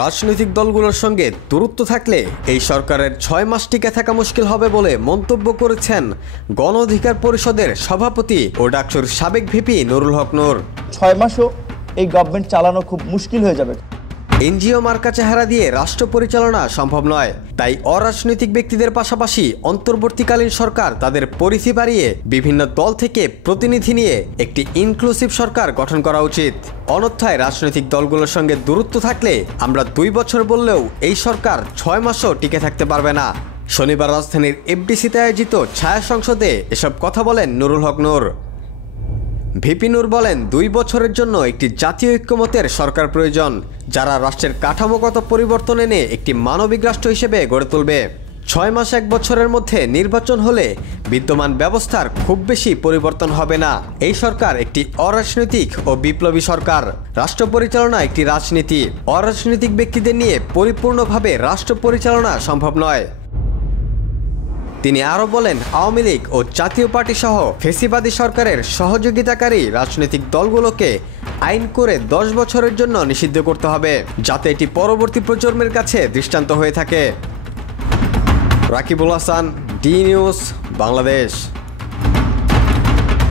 রাজনৈতিক দলগুলোর সঙ্গে দূরত্ব থাকলে এই সরকারের ৬ মাস টিকে থাকা মুশকিল হবে বলে মন্তব্য করেছেন গণ অধিকার পরিষদের সভাপতি ও ডাকসুর সাবেক ভিপি নুরুল হক নূর। ৬ মাসও এই গভর্নমেন্ট চালানো খুব মুশকিল হয়ে যাবে। এনজিও মার্কা চেহারা দিয়ে রাষ্ট্র পরিচালনা সম্ভব নয়, তাই অরাজনৈতিক ব্যক্তিদের পাশাপাশি অন্তর্বর্তীকালীন সরকার তাদের পরিধি বাড়িয়ে বিভিন্ন দল থেকে প্রতিনিধি নিয়ে একটি ইনক্লুসিভ সরকার গঠন করা উচিত। অন্যথায় রাজনৈতিক দলগুলোর সঙ্গে দূরত্ব থাকলে আমরা ২ বছর বললেও এই সরকার ৬ মাসও টিকে থাকতে পারবে না। শনিবার রাজধানীর এফডিসিতে আয়োজিত ছায়া সংসদে এসব কথা বলেন নুরুল হক নূর। ভিপি নূর বলেন, ২ বছরের জন্য একটি জাতীয় ঐক্যমতের সরকার প্রয়োজন, যারা রাষ্ট্রের কাঠামোগত পরিবর্তন এনে একটি মানবিক রাষ্ট্র হিসেবে গড়ে তুলবে। ৬ মাস ১ বছরের মধ্যে নির্বাচন হলে বিদ্যমান ব্যবস্থার খুব বেশি পরিবর্তন হবে না। এই সরকার একটি অরাজনৈতিক ও বিপ্লবী সরকার। রাষ্ট্র পরিচালনা একটি রাজনীতি। অরাজনৈতিক ব্যক্তিদের নিয়ে পরিপূর্ণভাবে রাষ্ট্র পরিচালনা সম্ভব নয়। তিনি আরও বলেন, আওয়ামী লীগ ও জাতীয় পার্টি সহ ফেসিবাদী সরকারের সহযোগিতাকারী রাজনৈতিক দলগুলোকে আইন করে ১০ বছরের জন্য নিষিদ্ধ করতে হবে, যাতে এটি পরবর্তী প্রজন্মের কাছে দৃষ্টান্ত হয়ে থাকে। Rakibul Hasan, D news, Bangladesh.